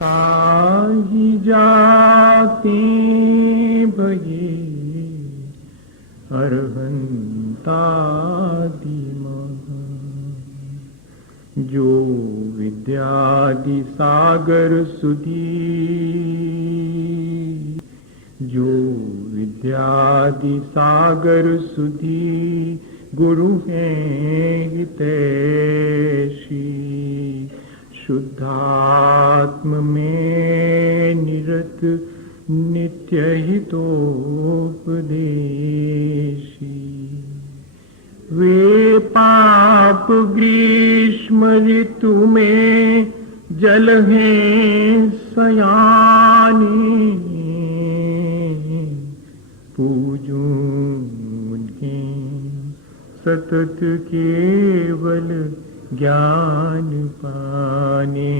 ताहि जाते भये अरहंतादि महा। जो विद्यादि सागर सुधी, जो विद्यादि सागर सुधी गुरु हैं हितैषी। शुद्धात्म में निरत नित्य हितोपदेशी। वे पाप ग्रीष्म ऋतु में जल हैं सयानी। पूजूं उन्हें सतत केवल ज्ञान पाने।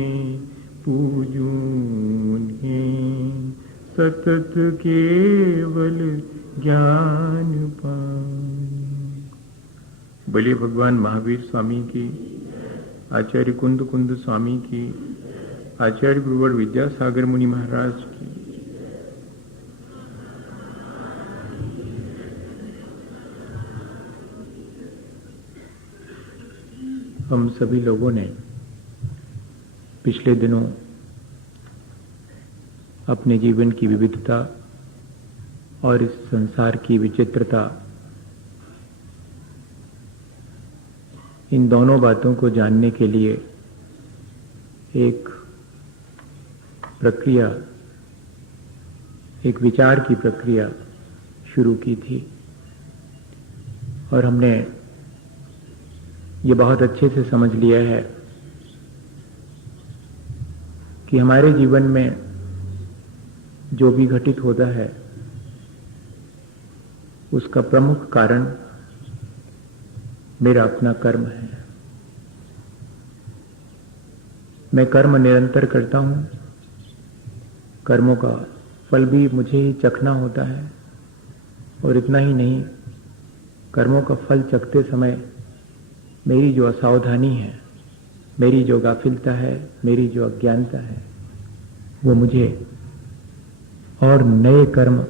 पूजूं उन्हें सतत केवल ज्ञान पाने। बोलिए भगवान महावीर स्वामी की, आचार्य कुंद कुंद स्वामी की, आचार्य गुरुवर विद्यासागर मुनि महाराज की। हम सभी लोगों ने पिछले दिनों अपने जीवन की विविधता और इस संसार की विचित्रता, इन दोनों बातों को जानने के लिए एक प्रक्रिया, एक विचार की प्रक्रिया शुरू की थी। और हमने ये बहुत अच्छे से समझ लिया है कि हमारे जीवन में जो भी घटित होता है उसका प्रमुख कारण मेरा अपना कर्म है। मैं कर्म निरंतर करता हूं, कर्मों का फल भी मुझे ही चखना होता है। और इतना ही नहीं, कर्मों का फल चखते समय मेरी जो असावधानी है, मेरी जो गाफिलता है, मेरी जो अज्ञानता है, वो मुझे और नए कर्म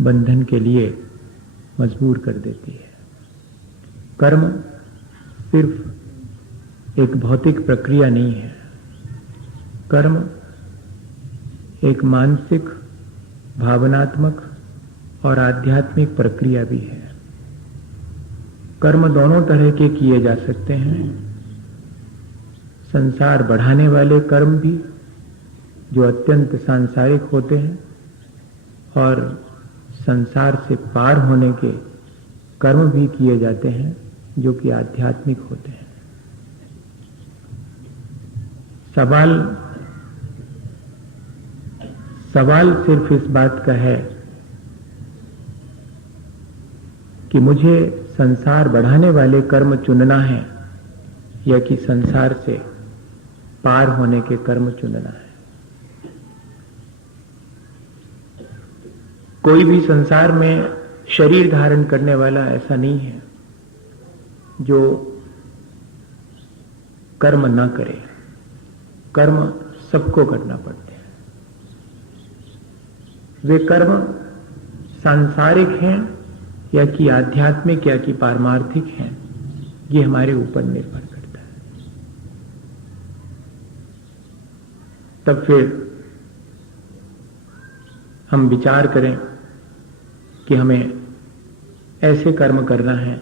बंधन के लिए मजबूर कर देती है। कर्म सिर्फ एक भौतिक प्रक्रिया नहीं है, कर्म एक मानसिक, भावनात्मक और आध्यात्मिक प्रक्रिया भी है। कर्म दोनों तरह के किए जा सकते हैं। संसार बढ़ाने वाले कर्म भी, जो अत्यंत सांसारिक होते हैं, और संसार से पार होने के कर्म भी किए जाते हैं, जो कि आध्यात्मिक होते हैं। सवाल सिर्फ इस बात का है कि मुझे संसार बढ़ाने वाले कर्म चुनना है या कि संसार से पार होने के कर्म चुनना है। कोई भी संसार में शरीर धारण करने वाला ऐसा नहीं है जो कर्म न करे। कर्म सबको करना पड़ते हैं। वे कर्म सांसारिक हैं या कि आध्यात्मिक या कि पारमार्थिक हैं, ये हमारे ऊपर निर्भर करता है। तब फिर हम विचार करें कि हमें ऐसे कर्म करना है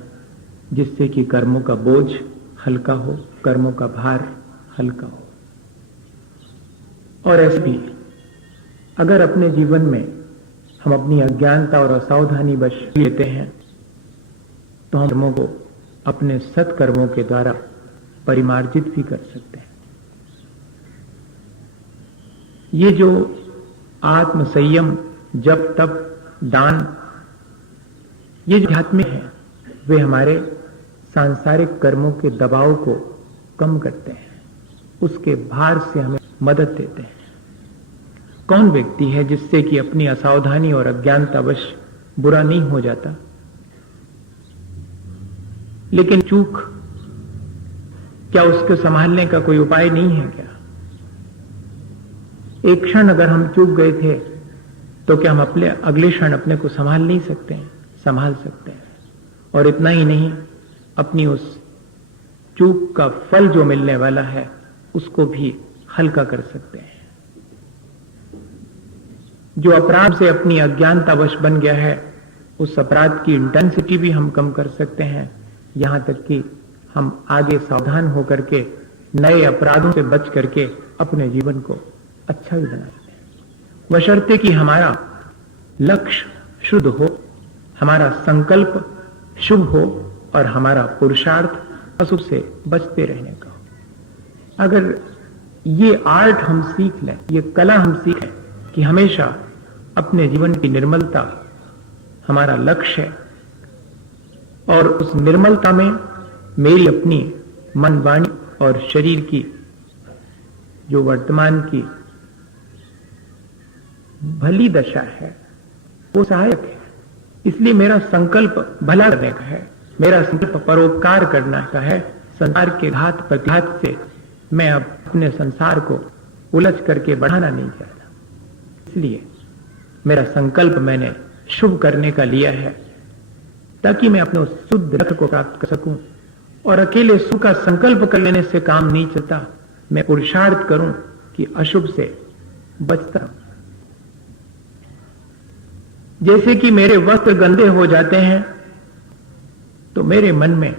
जिससे कि कर्मों का बोझ हल्का हो, कर्मों का भार हल्का हो। और ऐसे भी अगर अपने जीवन में हम अपनी अज्ञानता और असावधानी वश लेते हैं तो हम कर्मों को अपने सत्कर्मों के द्वारा परिमार्जित भी कर सकते हैं। ये जो आत्म संयम, जप, तप, दान, ये जो आध्यात्मिक है, वे हमारे सांसारिक कर्मों के दबाव को कम करते हैं, उसके भार से हमें मदद देते हैं। कौन व्यक्ति है जिससे कि अपनी असावधानी और अज्ञानतावश बुरा नहीं हो जाता? लेकिन चूक, क्या उसको संभालने का कोई उपाय नहीं है क्या? एक क्षण अगर हम चूक गए थे तो क्या हम अपने अगले क्षण अपने को संभाल नहीं सकते हैं? संभाल सकते हैं। और इतना ही नहीं, अपनी उस चूक का फल जो मिलने वाला है उसको भी हल्का कर सकते हैं। जो अपराध से अपनी अज्ञानतावश बन गया है उस अपराध की इंटेंसिटी भी हम कम कर सकते हैं, यहां तक कि हम आगे सावधान होकर के नए अपराधों से बच करके अपने जीवन को अच्छा भी बना सकते हैं, बशर्ते कि हमारा लक्ष्य शुद्ध हो, हमारा संकल्प शुभ हो और हमारा पुरुषार्थ अशुभ से बचते रहने का हो। अगर ये आर्ट हम सीख लें, ये कला हम सीख लें कि हमेशा अपने जीवन की निर्मलता हमारा लक्ष्य है और उस निर्मलता में मेरी अपनी मन, वाणी और शरीर की जो वर्तमान की भली दशा है वो सहायक है। इसलिए मेरा संकल्प भला करने का है, मेरा संकल्प परोपकार करने का है। संसार के घात प्रतिघात से मैं अब अपने संसार को उलझ करके बढ़ाना नहीं चाहता, इसलिए मेरा संकल्प मैंने शुभ करने का लिया है ताकि मैं अपने उस शुद्ध लक्ष्य को प्राप्त कर सकूं। और अकेले सुख का संकल्प कर लेने से काम नहीं चलता, मैं पुरुषार्थ करूं कि अशुभ से बचता। जैसे कि मेरे वस्त्र गंदे हो जाते हैं तो मेरे मन में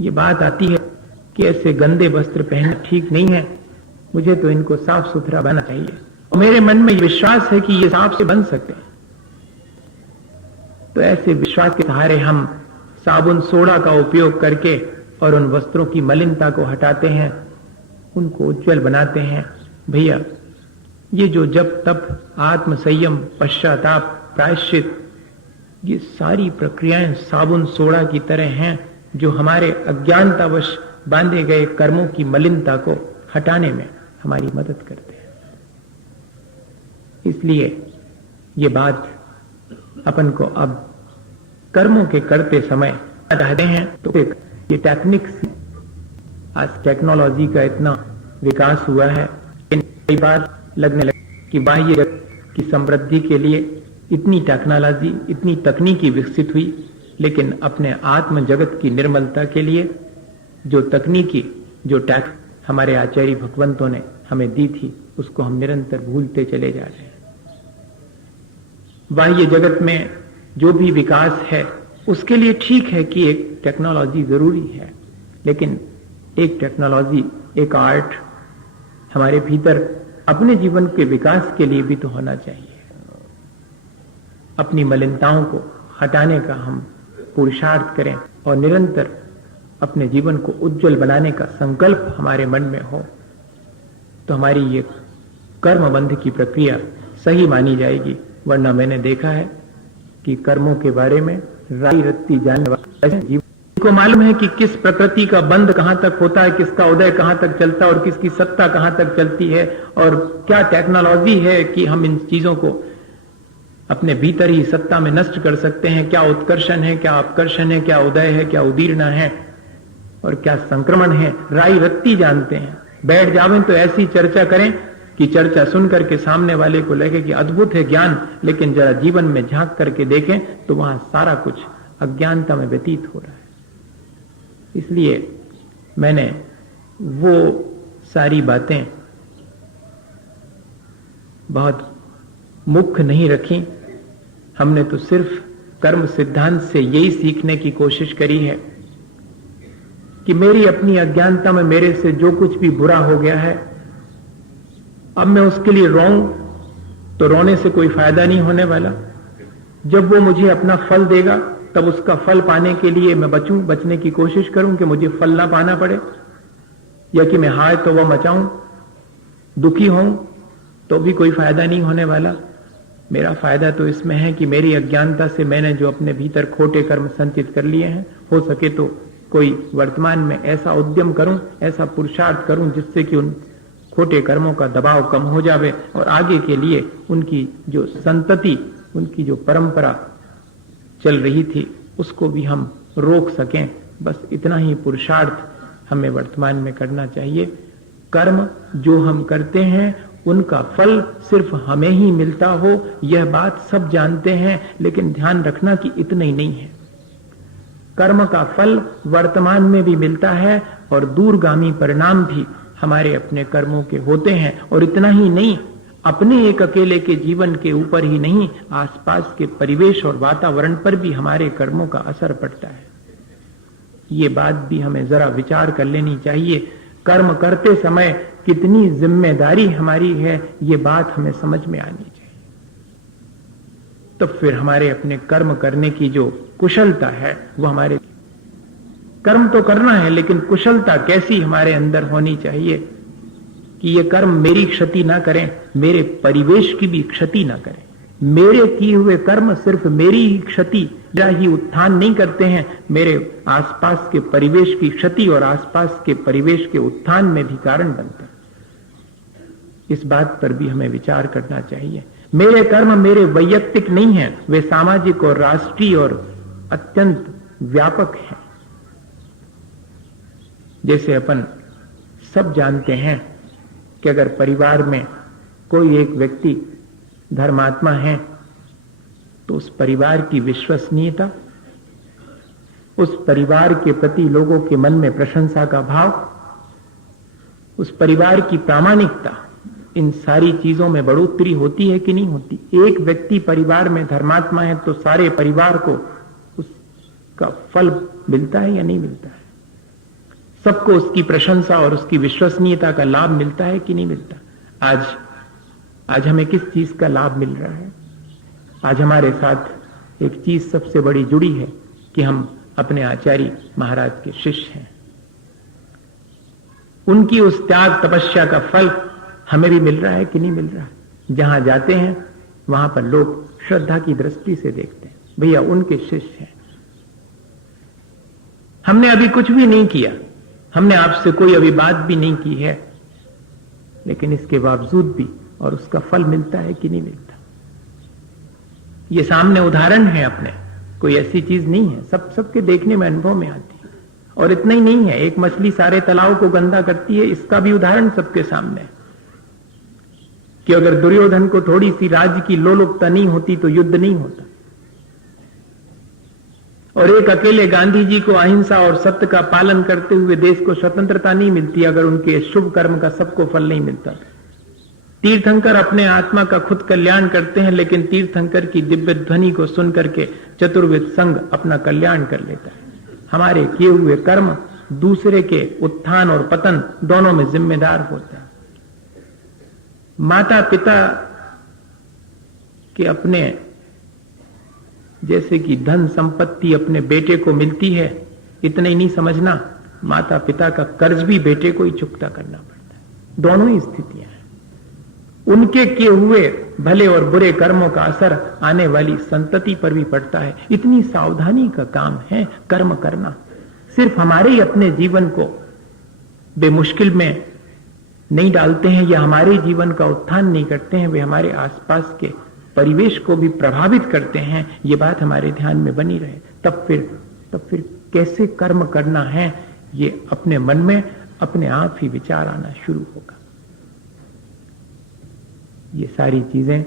ये बात आती है कि ऐसे गंदे वस्त्र पहनना ठीक नहीं है, मुझे तो इनको साफ सुथरा बनना चाहिए। और मेरे मन में विश्वास है कि ये साफ से बन सकते हैं। तो ऐसे विश्वास के सहारे हम साबुन सोडा का उपयोग करके और उन वस्त्रों की मलिनता को हटाते हैं, उनको उज्जवल बनाते हैं। भैया, ये जो जप तप आत्म संयम पश्चाताप प्रायश्चित, ये सारी प्रक्रियाएं साबुन सोडा की तरह हैं जो हमारे अज्ञानतावश बांधे गए कर्मों की मलिनता को हटाने में हमारी मदद करते हैं। इसलिए ये बात अपन को अब कर्मों के करते समय रहते हैं तो ये टेक्निक्स, आज टेक्नोलॉजी का इतना विकास हुआ है, कई बार लगने लगे कि बाह्य जगत की समृद्धि के लिए इतनी टेक्नोलॉजी, इतनी तकनीकी विकसित हुई, लेकिन अपने आत्म जगत की निर्मलता के लिए जो तकनीकी, जो टैक्स हमारे आचार्य भगवंतों ने हमें दी थी, उसको हम निरंतर भूलते चले जा रहे हैं। बाह्य जगत में जो भी विकास है उसके लिए ठीक है कि एक टेक्नोलॉजी जरूरी है, लेकिन एक टेक्नोलॉजी, एक आर्ट हमारे भीतर अपने जीवन के विकास के लिए भी तो होना चाहिए। अपनी मलिनताओं को हटाने का हम पुरुषार्थ करें और निरंतर अपने जीवन को उज्जवल बनाने का संकल्प हमारे मन में हो, तो हमारी ये कर्मबंध की प्रक्रिया सही मानी जाएगी। वरना मैंने देखा है कि कर्मों के बारे में राई रत्ती जानने वाले जीवन को मालूम है कि किस प्रकृति का बंध कहां तक होता है, किसका उदय कहां तक चलता है और किसकी सत्ता कहां तक चलती है, और क्या टेक्नोलॉजी है कि हम इन चीजों को अपने भीतर ही सत्ता में नष्ट कर सकते हैं। क्या उत्कर्षण है, क्या अपकर्षण है, क्या उदय है, क्या उदीर्णा है और क्या संक्रमण है, राई रत्ती जानते हैं। बैठ जावें तो ऐसी चर्चा करें कि चर्चा सुन करके सामने वाले को लगे कि अद्भुत है ज्ञान, लेकिन जरा जीवन में झांक करके देखें तो वहां सारा कुछ अज्ञानता में व्यतीत हो रहा है। इसलिए मैंने वो सारी बातें बहुत मुख्य नहीं रखी। हमने तो सिर्फ कर्म सिद्धांत से यही सीखने की कोशिश करी है कि मेरी अपनी अज्ञानता में मेरे से जो कुछ भी बुरा हो गया है, अब मैं उसके लिए रोऊं तो रोने से कोई फायदा नहीं होने वाला। जब वो मुझे अपना फल देगा तब उसका फल पाने के लिए मैं बचने की कोशिश करूं कि मुझे फल ना पाना पड़े, या कि मैं हाय तो वह मचाऊं, दुखी हूं तो भी कोई फायदा नहीं होने वाला। मेरा फायदा तो इसमें है कि मेरी अज्ञानता से मैंने जो अपने भीतर खोटे कर्म संचित कर लिए हैं, हो सके तो कोई वर्तमान में ऐसा उद्यम करूं, ऐसा पुरुषार्थ करूं जिससे कि उन खोटे कर्मों का दबाव कम हो जावे और आगे के लिए उनकी जो संतति, उनकी जो परंपरा चल रही थी उसको भी हम रोक सकें। बस इतना ही पुरुषार्थ हमें वर्तमान में करना चाहिए। कर्म जो हम करते हैं उनका फल सिर्फ हमें ही मिलता हो, यह बात सब जानते हैं, लेकिन ध्यान रखना कि इतना ही नहीं है। कर्म का फल वर्तमान में भी मिलता है और दूरगामी परिणाम भी हमारे अपने कर्मों के होते हैं। और इतना ही नहीं, अपने एक अकेले के जीवन के ऊपर ही नहीं, आसपास के परिवेश और वातावरण पर भी हमारे कर्मों का असर पड़ता है। ये बात भी हमें जरा विचार कर लेनी चाहिए। कर्म करते समय कितनी जिम्मेदारी हमारी है, ये बात हमें समझ में आनी चाहिए। तो फिर हमारे अपने कर्म करने की जो कुशलता है, वो हमारे कर्म तो करना है, लेकिन कुशलता कैसी हमारे अंदर होनी चाहिए कि ये कर्म मेरी क्षति ना करें, मेरे परिवेश की भी क्षति ना करें। मेरे किए हुए कर्म सिर्फ मेरी ही क्षति, मेरा ही उत्थान नहीं करते हैं, मेरे आसपास के परिवेश की क्षति और आसपास के परिवेश के उत्थान में भी कारण बनते हैं। इस बात पर भी हमें विचार करना चाहिए। मेरे कर्म मेरे वैयक्तिक नहीं हैं, वे सामाजिक और राष्ट्रीय और अत्यंत व्यापक हैं। जैसे अपन सब जानते हैं कि अगर परिवार में कोई एक व्यक्ति धर्मात्मा है, तो उस परिवार की विश्वसनीयता, उस परिवार के प्रति लोगों के मन में प्रशंसा का भाव, उस परिवार की प्रामाणिकता, इन सारी चीजों में बढ़ोतरी होती है कि नहीं होती? एक व्यक्ति परिवार में धर्मात्मा है तो सारे परिवार को उसका फल मिलता है या नहीं मिलता है? सबको उसकी प्रशंसा और उसकी विश्वसनीयता का लाभ मिलता है कि नहीं मिलता? आज हमें किस चीज का लाभ मिल रहा है? आज हमारे साथ एक चीज सबसे बड़ी जुड़ी है कि हम अपने आचार्य महाराज के शिष्य हैं। उनकी उस त्याग तपस्या का फल हमें भी मिल रहा है कि नहीं मिल रहा है? जहां जाते हैं वहां पर लोग श्रद्धा की दृष्टि से देखते हैं, भैया उनके शिष्य हैं। हमने अभी कुछ भी नहीं किया, हमने आपसे कोई अभी बात भी नहीं की है, लेकिन इसके बावजूद भी और उसका फल मिलता है कि नहीं मिलता? ये सामने उदाहरण है अपने, कोई ऐसी चीज नहीं है, सबके देखने में अनुभव में आती है। और इतना ही नहीं है, एक मछली सारे तालाब को गंदा करती है, इसका भी उदाहरण सबके सामने है कि अगर दुर्योधन को थोड़ी सी राज्य की लोलुपता नहीं होती तो युद्ध नहीं होता। और एक अकेले गांधी जी को अहिंसा और सत्य का पालन करते हुए देश को स्वतंत्रता नहीं मिलती अगर उनके शुभ कर्म का सबको फल नहीं मिलता। तीर्थंकर अपने आत्मा का खुद कल्याण करते हैं, लेकिन तीर्थंकर की दिव्य ध्वनि को सुन करके चतुर्विद संघ अपना कल्याण कर लेता है। हमारे किए हुए कर्म दूसरे के उत्थान और पतन दोनों में जिम्मेदार होता है। माता पिता के अपने जैसे कि धन संपत्ति अपने बेटे को मिलती है, इतना ही नहीं समझना, माता पिता का कर्ज भी बेटे को ही चुकता करना पड़ता है। दोनों ही स्थितियां हैं। उनके किए हुए भले और बुरे कर्मों का असर आने वाली संतति पर भी पड़ता है। इतनी सावधानी का काम है कर्म करना। सिर्फ हमारे ही अपने जीवन को बेमुश्किल में नहीं डालते हैं या हमारे जीवन का उत्थान नहीं करते हैं, वे हमारे आसपास के परिवेश को भी प्रभावित करते हैं। ये बात हमारे ध्यान में बनी रहे। तब फिर कैसे कर्म करना है, ये अपने मन में अपने आप ही विचार आना शुरू होगा। ये सारी चीजें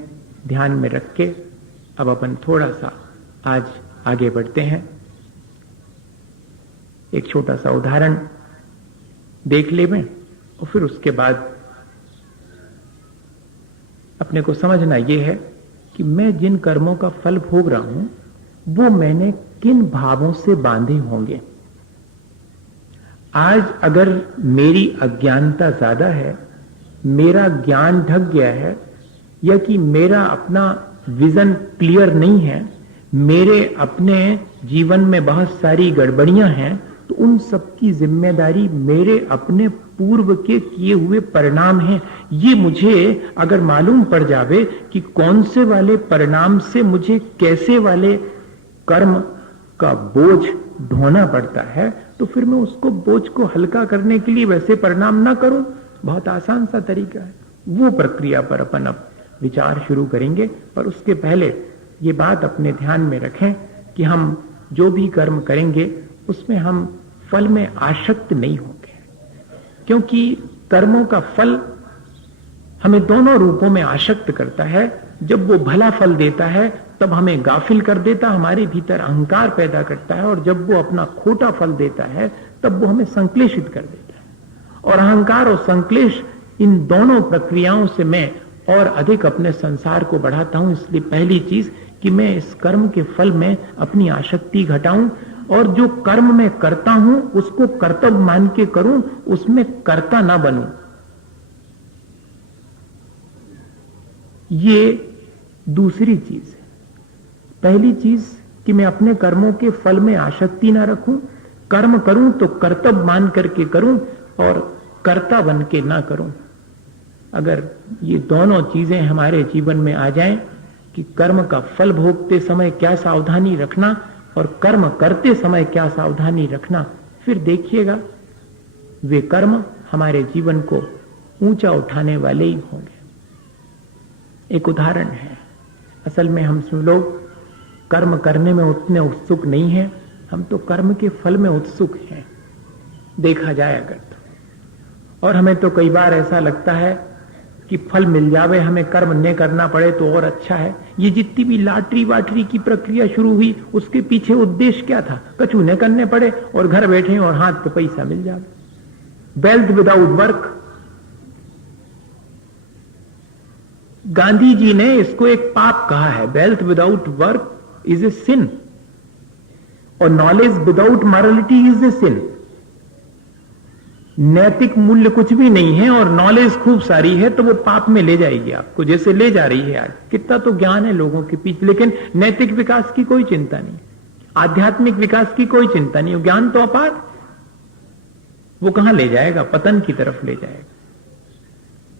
ध्यान में रख के अब अपन थोड़ा सा आज आगे बढ़ते हैं। एक छोटा सा उदाहरण देख लें और फिर उसके बाद अपने को समझना यह है कि मैं जिन कर्मों का फल भोग रहा हूं वो मैंने किन भावों से बांधे होंगे। आज अगर मेरी अज्ञानता ज्यादा है, मेरा ज्ञान ढक गया है, या कि मेरा अपना विजन क्लियर नहीं है, मेरे अपने जीवन में बहुत सारी गड़बड़ियां हैं, तो उन सब की जिम्मेदारी मेरे अपने पूर्व के किए हुए परिणाम हैं। ये मुझे अगर मालूम पड़ जावे कि कौन से वाले परिणाम से मुझे कैसे वाले कर्म का बोझ ढोना पड़ता है, तो फिर मैं उसको बोझ को हल्का करने के लिए वैसे परिणाम ना करूं। बहुत आसान सा तरीका है। वो प्रक्रिया पर अपन अब विचार शुरू करेंगे, पर उसके पहले ये बात अपने ध्यान में रखें कि हम जो भी कर्म करेंगे उसमें हम फल में आसक्त नहीं होंगे, क्योंकि कर्मों का फल हमें दोनों रूपों में आसक्त करता है। जब वो भला फल देता है तब हमें गाफिल कर देता, हमारे भीतर अहंकार पैदा करता है, और जब वो अपना खोटा फल देता है तब वो हमें संक्लेशित कर देता है। और अहंकार और संक्लेश, इन दोनों प्रक्रियाओं से मैं और अधिक अपने संसार को बढ़ाता हूं। इसलिए पहली चीज कि मैं इस कर्म के फल में अपनी आसक्ति घटाऊं, और जो कर्म मैं करता हूं उसको कर्तव्य मान के करूं, उसमें कर्ता ना बनूं। ये दूसरी चीज है। पहली चीज कि मैं अपने कर्मों के फल में आसक्ति ना रखूं, कर्म करूं तो कर्तव्य मान करके करूं और कर्ता बन के ना करूं। अगर ये दोनों चीजें हमारे जीवन में आ जाएं कि कर्म का फल भोगते समय क्या सावधानी रखना और कर्म करते समय क्या सावधानी रखना, फिर देखिएगा वे कर्म हमारे जीवन को ऊंचा उठाने वाले ही होंगे। एक उदाहरण है, असल में हम सब लोग कर्म करने में उतने उत्सुक नहीं हैं, हम तो कर्म के फल में उत्सुक हैं, देखा जाए अगर तो। और हमें तो कई बार ऐसा लगता है कि फल मिल जावे, हमें कर्म न करना पड़े तो और अच्छा है। ये जितनी भी लाटरी वाटरी की प्रक्रिया शुरू हुई, उसके पीछे उद्देश्य क्या था? कछु न करने पड़े और घर बैठे और हाथ पे पैसा मिल जावे। Wealth without work. Gandhi ji ने इसको एक पाप कहा है। Wealth without work is a sin, और knowledge without morality is a sin. नैतिक मूल्य कुछ भी नहीं है और नॉलेज खूब सारी है तो वो पाप में ले जाएगी आपको, जैसे ले जा रही है आज। कितना तो ज्ञान है लोगों के पीछे, लेकिन नैतिक विकास की कोई चिंता नहीं, आध्यात्मिक विकास की कोई चिंता नहीं। ज्ञान तो अपार, वो कहां ले जाएगा? पतन की तरफ ले जाएगा।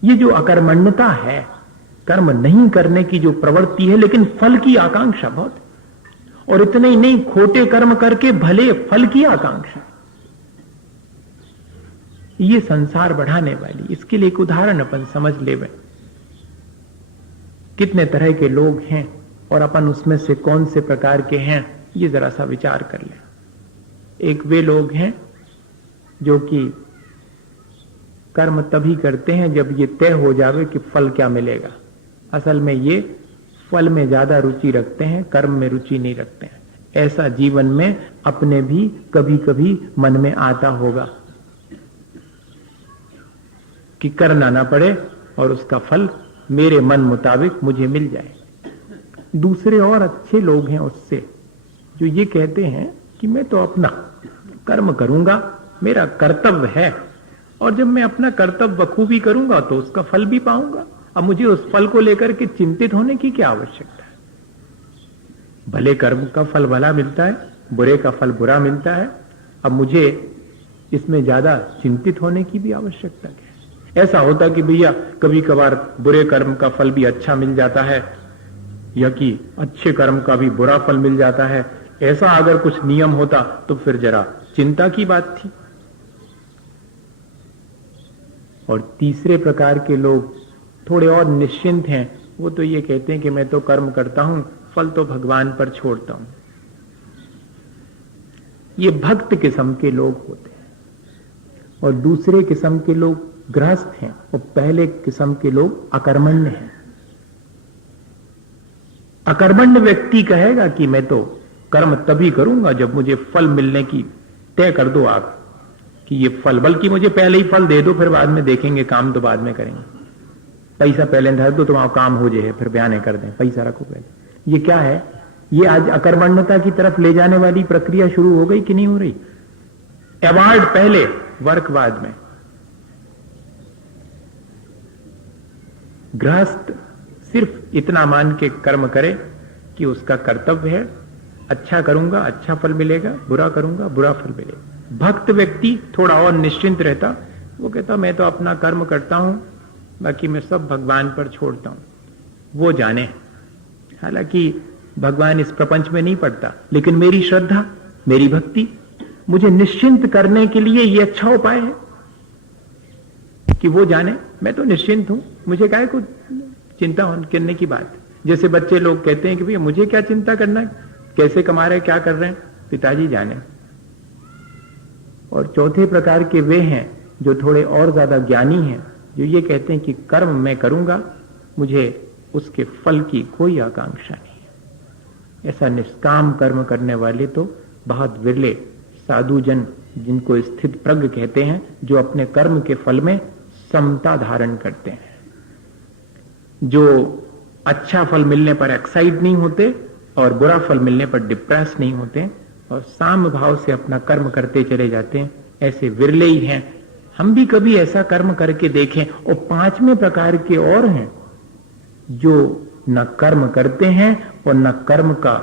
ये जो अकर्मण्यता है, कर्म नहीं करने की जो प्रवृत्ति है, लेकिन फल की आकांक्षा बहुत, और इतने ही नहीं, खोटे कर्म करके भले फल की आकांक्षा, ये संसार बढ़ाने वाली। इसके लिए एक उदाहरण अपन समझ ले। कितने तरह के लोग हैं और अपन उसमें से कौन से प्रकार के हैं, ये जरा सा विचार कर ले। एक वे लोग हैं जो कि कर्म तभी करते हैं जब ये तय हो जावे कि फल क्या मिलेगा। असल में ये फल में ज्यादा रुचि रखते हैं, कर्म में रुचि नहीं रखते हैं। ऐसा जीवन में अपने भी कभी कभी मन में आता होगा कि करना ना पड़े और उसका फल मेरे मन मुताबिक मुझे मिल जाए। दूसरे और अच्छे लोग हैं उससे, जो ये कहते हैं कि मैं तो अपना कर्म करूंगा, मेरा कर्तव्य है, और जब मैं अपना कर्तव्य बखूबी करूंगा तो उसका फल भी पाऊंगा। अब मुझे उस फल को लेकर के चिंतित होने की क्या आवश्यकता है? भले कर्म का फल भला मिलता है, बुरे का फल बुरा मिलता है। अब मुझे इसमें ज्यादा चिंतित होने की भी आवश्यकता है? ऐसा होता कि भैया कभी कभार बुरे कर्म का फल भी अच्छा मिल जाता है, या कि अच्छे कर्म का भी बुरा फल मिल जाता है। ऐसा अगर कुछ नियम होता तो फिर जरा चिंता की बात थी। और तीसरे प्रकार के लोग थोड़े और निश्चिंत हैं। वो तो ये कहते हैं कि मैं तो कर्म करता हूं, फल तो भगवान पर छोड़ता हूं। ये भक्त किस्म के लोग होते हैं। और दूसरे किस्म के लोग गृहस्थ हैं, और पहले किस्म के लोग अकर्मण्य हैं। अकर्मण्य व्यक्ति कहेगा कि मैं तो कर्म तभी करूंगा जब मुझे फल मिलने की तय कर दो आप कि ये फल, बल्कि मुझे पहले ही फल दे दो, फिर बाद में देखेंगे, काम तो बाद में करेंगे। पैसा पहले धर दो, तुम्हारा काम हो जाए, फिर बयाने कर दें, पैसा रखो पहले। ये क्या है? ये आज अकर्मण्यता की तरफ ले जाने वाली प्रक्रिया शुरू हो गई कि नहीं हो रही? अवार्ड पहले, वर्क बाद में। गृहस्थ सिर्फ इतना मान के कर्म करे कि उसका कर्तव्य है, अच्छा करूंगा अच्छा फल मिलेगा, बुरा करूंगा बुरा फल मिलेगा। भक्त व्यक्ति थोड़ा और निश्चिंत रहता, वो कहता मैं तो अपना कर्म करता हूं, बाकी मैं सब भगवान पर छोड़ता हूं, वो जाने। हालांकि भगवान इस प्रपंच में नहीं पड़ता, लेकिन मेरी श्रद्धा, मेरी भक्ति मुझे निश्चिंत करने के लिए ये अच्छा उपाय है कि वो जाने मैं तो निश्चिंत हूं, मुझे काहे को चिंता करने की बात। जैसे बच्चे लोग कहते हैं कि भैया मुझे क्या चिंता करना है, कैसे कमा रहे, क्या कर रहे हैं, पिताजी जाने। और चौथे प्रकार के वे हैं जो थोड़े और ज्यादा ज्ञानी हैं, जो ये कहते हैं कि कर्म मैं करूंगा, मुझे उसके फल की कोई आकांक्षा नहीं है। ऐसा निष्काम कर्म करने वाले तो बहुत विरले साधु जन, जिनको स्थित प्रज्ञ कहते हैं, जो अपने कर्म के फल में समता धारण करते हैं, जो अच्छा फल मिलने पर एक्साइट नहीं होते और बुरा फल मिलने पर डिप्रेस नहीं होते और साम भाव से अपना कर्म करते चले जाते हैं। ऐसे विरले ही हैं। हम भी कभी ऐसा कर्म करके देखें। और पांचवें प्रकार के और हैं जो न कर्म करते हैं और न कर्म का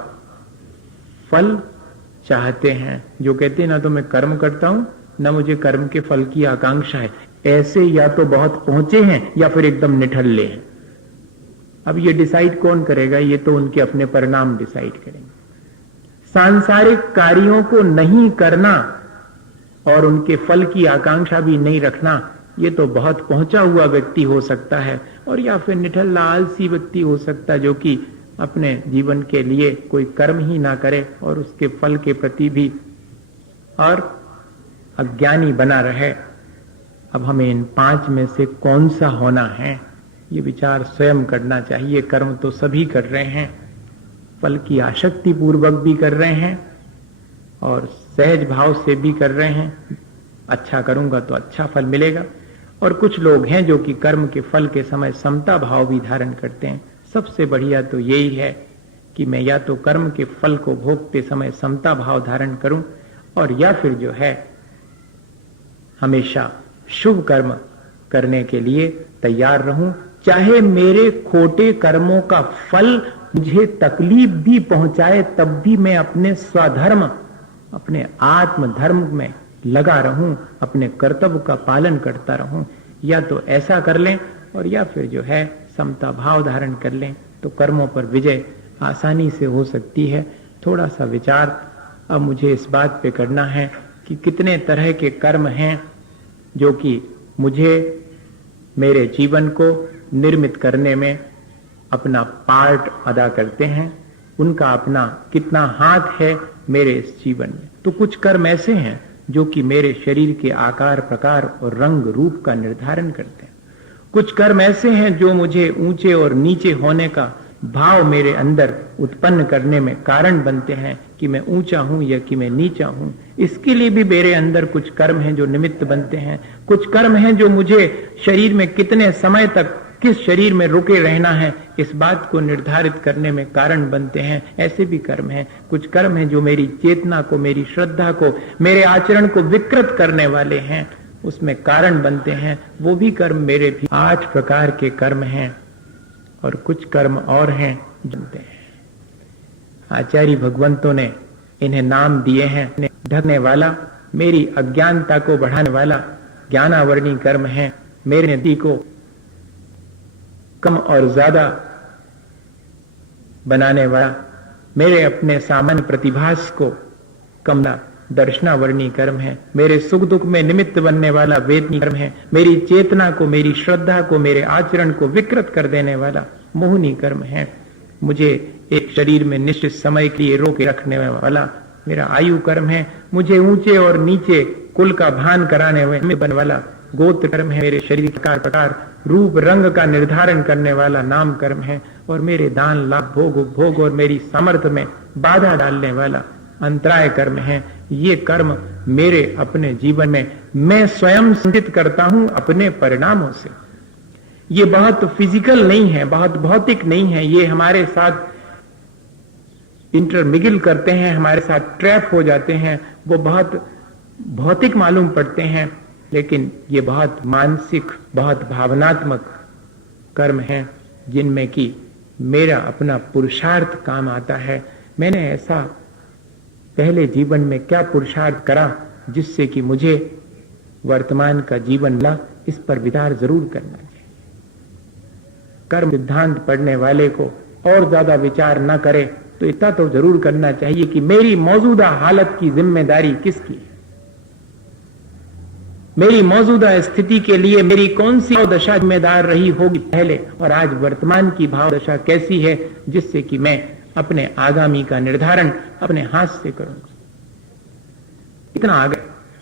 फल चाहते हैं, जो कहते हैं ना तो मैं कर्म करता हूं, न मुझे कर्म के फल की आकांक्षा है। ऐसे या तो बहुत पहुंचे हैं या फिर एकदम निठल्ले हैं। अब ये डिसाइड कौन करेगा? ये तो उनके अपने परिणाम डिसाइड करेंगे। सांसारिक कार्यों को नहीं करना और उनके फल की आकांक्षा भी नहीं रखना, ये तो बहुत पहुंचा हुआ व्यक्ति हो सकता है, और या फिर निठल्ला आलसी व्यक्ति हो सकता है, जो कि अपने जीवन के लिए कोई कर्म ही ना करे और उसके फल के प्रति भी और अज्ञानी बना रहे। अब हमें इन पांच में से कौन सा होना है, ये विचार स्वयं करना चाहिए। कर्म तो सभी कर रहे हैं, फल की आसक्ति पूर्वक भी कर रहे हैं और सहज भाव से भी कर रहे हैं। अच्छा करूंगा तो अच्छा फल मिलेगा। और कुछ लोग हैं जो कि कर्म के फल के समय समता भाव भी धारण करते हैं। सबसे बढ़िया तो यही है कि मैं या तो कर्म के फल को भोगते समय समता भाव धारण करूं, और या फिर जो है हमेशा शुभ कर्म करने के लिए तैयार रहूं, चाहे मेरे खोटे कर्मों का फल मुझे तकलीफ भी पहुंचाए, तब भी मैं अपने स्वधर्म, अपने आत्म धर्म में लगा रहूं, अपने कर्तव्य का पालन करता रहूं। या तो ऐसा कर लें और या फिर जो है समता भाव धारण कर लें, तो कर्मों पर विजय आसानी से हो सकती है। थोड़ा सा विचार अब मुझे इस बात पे करना है कि कितने तरह के कर्म हैं जो कि मुझे मेरे जीवन को निर्मित करने में अपना पार्ट अदा करते हैं। उनका अपना कितना हाथ है मेरे इस जीवन में। तो कुछ कर्म ऐसे हैं जो कि मेरे शरीर के आकार प्रकार और रंग रूप का निर्धारण करते हैं। कुछ कर्म ऐसे हैं जो मुझे ऊंचे और नीचे होने का भाव मेरे अंदर उत्पन्न करने में कारण बनते हैं कि मैं ऊंचा हूं या कि मैं नीचा हूं। इसके लिए भी मेरे अंदर कुछ कर्म हैं जो निमित्त बनते हैं। कुछ कर्म हैं जो मुझे शरीर में कितने समय तक किस शरीर में रुके रहना है इस बात को निर्धारित करने में कारण बनते हैं। ऐसे भी कर्म हैं। कुछ कर्म हैं जो मेरी चेतना को, मेरी श्रद्धा को, मेरे आचरण को विकृत करने वाले हैं, उसमें कारण बनते हैं। वो भी कर्म मेरे भी 8 प्रकार के कर्म हैं। और कुछ कर्म और हैं जानते हैं। आचार्य भगवंतों ने इन्हें नाम दिए हैं। ढकने वाला, मेरी अज्ञानता को बढ़ाने वाला ज्ञानावर्णी कर्म है। मेरे नदी को कम और ज्यादा बनाने वाला, मेरे अपने सामान्य प्रतिभास को कम दर्शनावर्णी कर्म है। मेरे सुख दुख में निमित्त बनने वाला वेदनी कर्म है। मेरी चेतना को, मेरी श्रद्धा को, मेरे आचरण को विकृत कर देने वाला मोहनी कर्म है। मुझे एक शरीर में निश्चित समय के लिए रोके रखने वाला मेरा आयु कर्म है। मुझे ऊंचे और नीचे कुल का भान कराने वाला गोत्र कर्म है। मेरे शरीर का प्रकार रूप रंग का निर्धारण करने वाला नाम कर्म है। और मेरे दान लाभ भोग उपभोग और मेरी सामर्थ्य में बाधा डालने वाला अंतराय कर्म है। ये कर्म मेरे अपने जीवन में मैं स्वयं संचित करता हूं अपने परिणामों से। ये बहुत फिजिकल नहीं है, बहुत भौतिक नहीं है। ये हमारे साथ इंटरमिगिल करते हैं, हमारे साथ ट्रैप हो जाते हैं। वो बहुत भौतिक मालूम पड़ते हैं, लेकिन ये बहुत मानसिक, बहुत भावनात्मक कर्म हैं, जिनमें कि मेरा अपना पुरुषार्थ काम आता है। मैंने ऐसा पहले जीवन में क्या पुरुषार्थ करा जिससे कि मुझे वर्तमान का जीवन मिला, इस पर विचार जरूर करना चाहिए। कर्म सिद्धांत पढ़ने वाले को और ज्यादा विचार न करे तो इतना तो जरूर करना चाहिए कि मेरी मौजूदा हालत की जिम्मेदारी किसकी है। मेरी मौजूदा स्थिति के लिए मेरी कौन सी दशा जिम्मेदार रही होगी पहले, और आज वर्तमान की भाव दशा कैसी है, जिससे कि मैं अपने आगामी का निर्धारण अपने हाथ से करूंगा। इतना आगे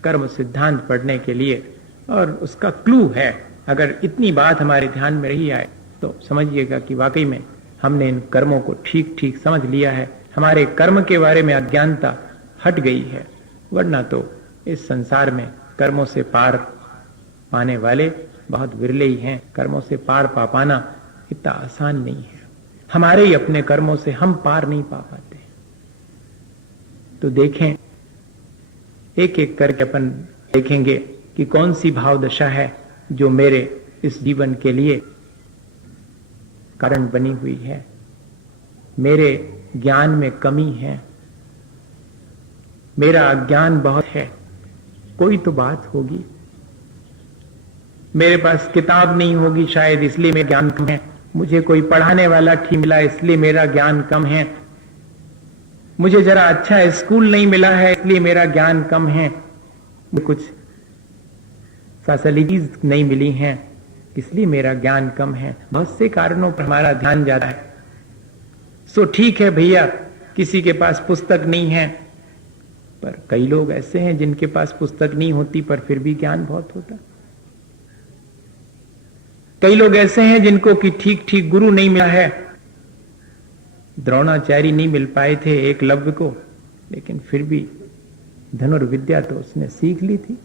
कर्म सिद्धांत पढ़ने के लिए, और उसका क्लू है अगर इतनी बात हमारे ध्यान में रही आए तो समझिएगा कि वाकई में हमने इन कर्मों को ठीक ठीक समझ लिया है, हमारे कर्म के बारे में अज्ञानता हट गई है। वरना तो इस संसार में कर्मों से पार पाने वाले बहुत विरले ही हैं। कर्मों से पार पा पाना इतना आसान नहीं है। हमारे ही अपने कर्मों से हम पार नहीं पा पाते। तो देखें, एक एक करके अपन देखेंगे कि कौन सी भाव दशा है जो मेरे इस जीवन के लिए कारण बनी हुई है। मेरे ज्ञान में कमी है, मेरा अज्ञान बहुत है, कोई तो बात होगी। मेरे पास किताब नहीं होगी शायद, इसलिए मेरा ज्ञान कम है। मुझे कोई पढ़ाने वाला ठीक मिला, इसलिए मेरा ज्ञान कम है। मुझे जरा अच्छा स्कूल नहीं मिला है, इसलिए मेरा ज्ञान कम है। कुछ फैसिलिटीज नहीं मिली हैं, इसलिए मेरा ज्ञान कम है। बहुत से कारणों पर हमारा ध्यान जाता है। सो ठीक है भैया, किसी के पास पुस्तक नहीं है, पर कई लोग ऐसे हैं जिनके पास पुस्तक नहीं होती पर फिर भी ज्ञान बहुत होता। कई लोग ऐसे हैं जिनको कि ठीक ठीक गुरु नहीं मिला है। द्रोणाचार्य नहीं मिल पाए थे एकलव्य को, लेकिन फिर भी धनुर्विद्या तो उसने सीख ली थी।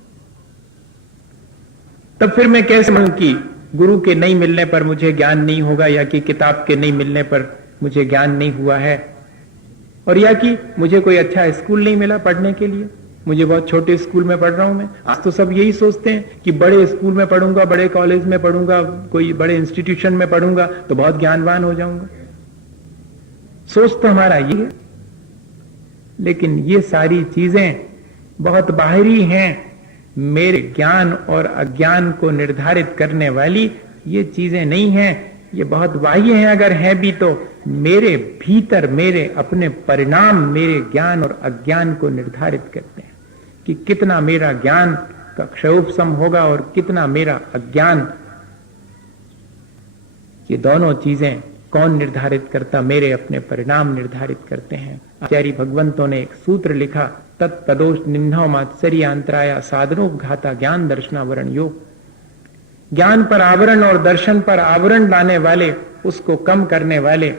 तब फिर मैं कैसे मानूं कि गुरु के नहीं मिलने पर मुझे ज्ञान नहीं होगा, या कि किताब के नहीं मिलने पर मुझे ज्ञान नहीं हुआ है, और या कि मुझे कोई अच्छा स्कूल नहीं मिला पढ़ने के लिए, मुझे बहुत छोटे स्कूल में पढ़ रहा हूं मैं। आज तो सब यही सोचते हैं कि बड़े स्कूल में पढ़ूंगा, बड़े कॉलेज में पढ़ूंगा, कोई बड़े इंस्टीट्यूशन में पढ़ूंगा तो बहुत ज्ञानवान हो जाऊंगा। सोच तो हमारा ये है, लेकिन ये सारी चीजें बहुत बाहरी हैं। मेरे ज्ञान और अज्ञान को निर्धारित करने वाली ये चीजें नहीं हैं, ये बहुत बाह्य हैं। अगर है भी तो मेरे भीतर मेरे अपने परिणाम मेरे ज्ञान और अज्ञान को निर्धारित करते हैं कि कितना मेरा ज्ञान का क्षयोपशम होगा और कितना मेरा अज्ञान। ये दोनों चीजें कौन निर्धारित करता? मेरे अपने परिणाम निर्धारित करते हैं। आचार्य भगवंतों ने एक सूत्र लिखा, तत्पदोष निन्नौ मात्सर्यांतराया साधनोपघाता ज्ञान दर्शनावरण योग। ज्ञान पर आवरण और दर्शन पर आवरण लाने वाले, उसको कम करने वाले,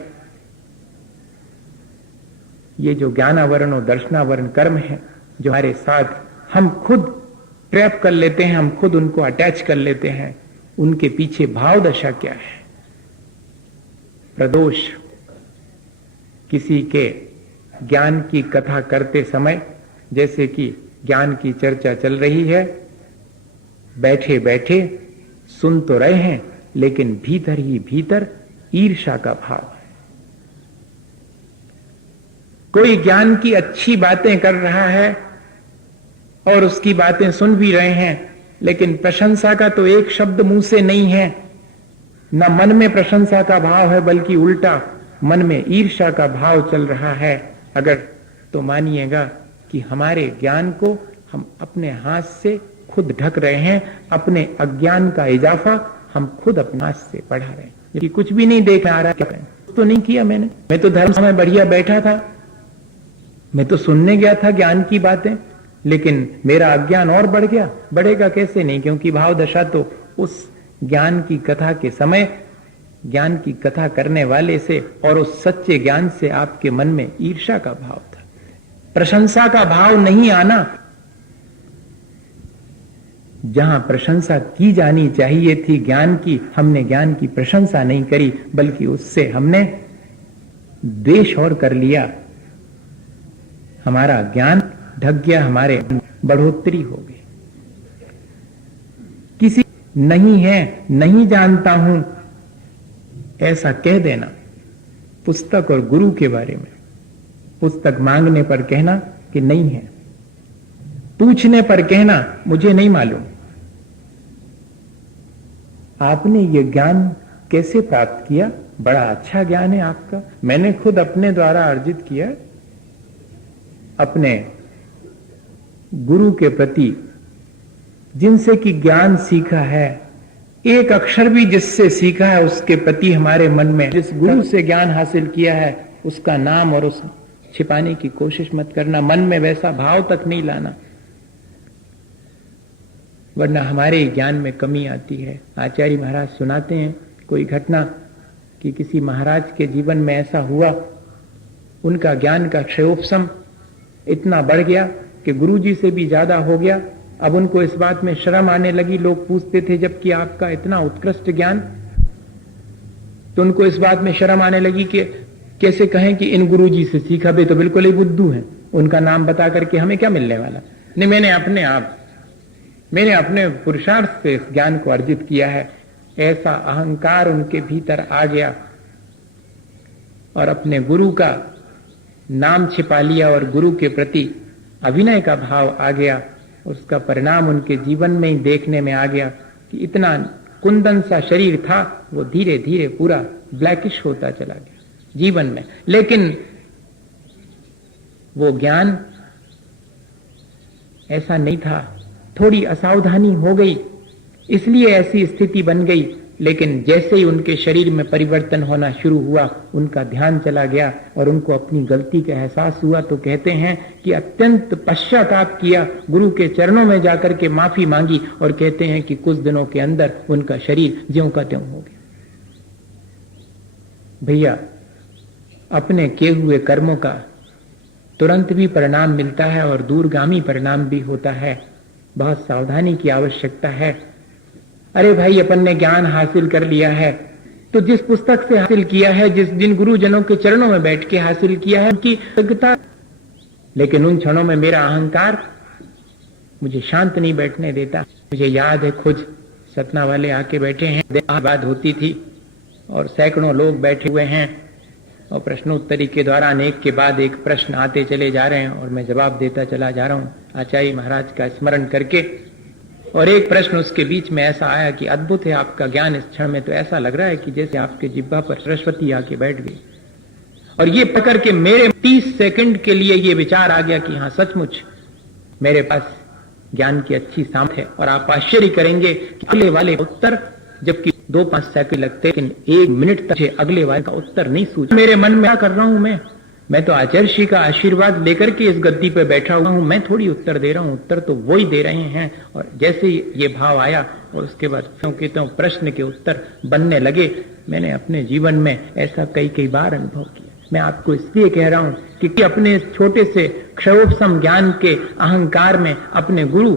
ये जो ज्ञानावरण और दर्शनावरण कर्म है जो हमारे साथ हम खुद ट्रैप कर लेते हैं, हम खुद उनको अटैच कर लेते हैं, उनके पीछे भाव दशा क्या है? प्रदोष, किसी के ज्ञान की कथा करते समय, जैसे कि ज्ञान की चर्चा चल रही है, बैठे बैठे सुन तो रहे हैं, लेकिन भीतर ही भीतर ईर्ष्या का भाव है। कोई ज्ञान की अच्छी बातें कर रहा है और उसकी बातें सुन भी रहे हैं, लेकिन प्रशंसा का तो एक शब्द मुंह से नहीं है। न मन में प्रशंसा का भाव है, बल्कि उल्टा मन में ईर्ष्या का भाव चल रहा है। अगर तो मानिएगा कि हमारे ज्ञान को हम अपने हाथ से खुद ढक रहे हैं, अपने अज्ञान का इजाफा हम खुद अपने हाथ से बढ़ा रहे हैं। कि कुछ भी नहीं देख आ रहा, क्या तो नहीं किया मैंने, मैं तो धर्म में बढ़िया बैठा था, मैं तो सुनने गया था ज्ञान की बातें, लेकिन मेरा अज्ञान और बढ़ गया। बढ़ेगा कैसे नहीं, क्योंकि भाव दशा तो उस ज्ञान की कथा के समय, ज्ञान की कथा करने वाले से और उस सच्चे ज्ञान से आपके मन में ईर्ष्या का भाव था, प्रशंसा का भाव नहीं आना। जहां प्रशंसा की जानी चाहिए थी ज्ञान की, हमने ज्ञान की प्रशंसा नहीं करी, बल्कि उससे हमने द्वेष और कर लिया। हमारा ज्ञान ढक गया, हमारे बढ़ोतरी हो गई। किसी नहीं है, नहीं जानता हूं, ऐसा कह देना पुस्तक और गुरु के बारे में। पुस्तक मांगने पर कहना कि नहीं है, पूछने पर कहना मुझे नहीं मालूम। आपने ये ज्ञान कैसे प्राप्त किया? बड़ा अच्छा ज्ञान है आपका, मैंने खुद अपने द्वारा अर्जित किया। अपने गुरु के प्रति जिनसे कि ज्ञान सीखा है, एक अक्षर भी जिससे सीखा है, उसके प्रति हमारे मन में, जिस गुरु से ज्ञान हासिल किया है, उसका नाम और उस छिपाने की कोशिश मत करना। मन में वैसा भाव तक नहीं लाना। वरना हमारे ज्ञान में कमी आती है। आचार्य महाराज सुनाते हैं कोई घटना कि किसी महाराज के जीवन में ऐसा हुआ, उनका ज्ञान का क्षयोपशम इतना बढ़ गया कि गुरुजी से भी ज्यादा हो गया। अब उनको इस बात में शर्म आने लगी। लोग पूछते थे जबकि आपका इतना उत्कृष्ट ज्ञान, तो उनको इस बात में शर्म आने लगी कि कैसे कहें कि इन गुरुजी से सीखा, भी तो बिल्कुल ही बुद्धू हैं, उनका नाम बता करके हमें क्या मिलने वाला। नहीं, मैंने अपने पुरुषार्थ से इस ज्ञान को अर्जित किया है। ऐसा अहंकार उनके भीतर आ गया और अपने गुरु का नाम छिपा लिया और गुरु के प्रति अभिनय का भाव आ गया। उसका परिणाम उनके जीवन में ही देखने में आ गया कि इतना कुंदन सा शरीर था, वो धीरे धीरे पूरा ब्लैकिश होता चला गया जीवन में। लेकिन वो ज्ञान ऐसा नहीं था, थोड़ी असावधानी हो गई, इसलिए ऐसी स्थिति बन गई। लेकिन जैसे ही उनके शरीर में परिवर्तन होना शुरू हुआ, उनका ध्यान चला गया और उनको अपनी गलती का एहसास हुआ। तो कहते हैं कि अत्यंत पश्चाताप किया, गुरु के चरणों में जाकर के माफी मांगी और कहते हैं कि कुछ दिनों के अंदर उनका शरीर ज्यों का त्यों हो गया। भैया, अपने किए हुए कर्मों का तुरंत भी परिणाम मिलता है और दूरगामी परिणाम भी होता है। बहुत सावधानी की आवश्यकता है। अरे भाई, अपन ने ज्ञान हासिल कर लिया है तो जिस पुस्तक से हासिल किया है, जिन गुरुजनों के चरणों में बैठ के हासिल किया है, उनकी कृतज्ञता। लेकिन उन क्षणों में मेरा अहंकार मुझे शांत नहीं बैठने देता। मुझे याद है, खुद सतना वाले आके बैठे हैं, बात होती थी और सैकड़ों लोग बैठे हुए हैं और प्रश्नोत्तरी के दौरान एक के बाद एक प्रश्न आते चले जा रहे हैं और मैं जवाब देता चला जा रहा हूं आचार्य महाराज का स्मरण करके। और एक प्रश्न उसके बीच में ऐसा आया कि अद्भुत है आपका ज्ञान, इस क्षण में तो ऐसा लग रहा है कि जैसे आपके जिह्वा पर सरस्वती आके बैठ गई। और ये पकड़ के मेरे 30 सेकंड के लिए ये विचार आ गया कि हाँ, सचमुच मेरे पास ज्ञान की अच्छी सामर्थ्य है। और आप आश्चर्य करेंगे कि अगले वाले उत्तर, जबकि 2-5 सेकंड लगते, लेकिन 1 मिनट तक अगले वाले का उत्तर नहीं सूझा। मेरे मन में क्या कर रहा हूं मैं तो आचार्य श्री का आशीर्वाद लेकर के इस गद्दी पे बैठा हुआ हूं, मैं थोड़ी उत्तर दे रहा हूं, उत्तर तो वो ही दे रहे हैं। और जैसे ही ये भाव आया और उसके बाद क्योंकि प्रश्न के उत्तर बनने लगे, मैंने अपने जीवन में ऐसा कई बार अनुभव किया। मैं आपको इसलिए कह रहा हूं कि अपने छोटे से क्षयोपशम ज्ञान के अहंकार में अपने गुरु